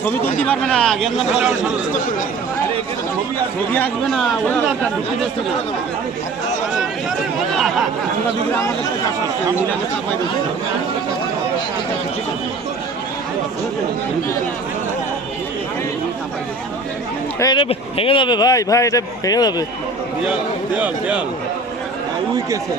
ছবি তুলতে পারবে না, ছবি আসবে না, এটা ভেঙে যাবে ভাই, ভাই এটা ভেঙে যাবে। দেয়াল দেয়াল উইকেছে